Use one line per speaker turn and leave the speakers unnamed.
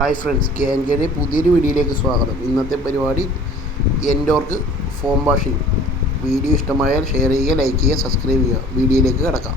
Hi friends K N കെയുടെ പുതിയൊരു വീഡിയോയിലേക്ക് സ്വാഗതം. ഇന്നത്തെ പരിപാടി എൻഡോർക്ക് ഫോം വാഷിംഗ്. വീഡിയോ ഇഷ്ടമായാൽ ഷെയർ ചെയ്യുക ലൈക്ക് ചെയ്യുക സബ്സ്ക്രൈബ് ചെയ്യുക. വീഡിയോയിലേക്ക് കിടക്കാം.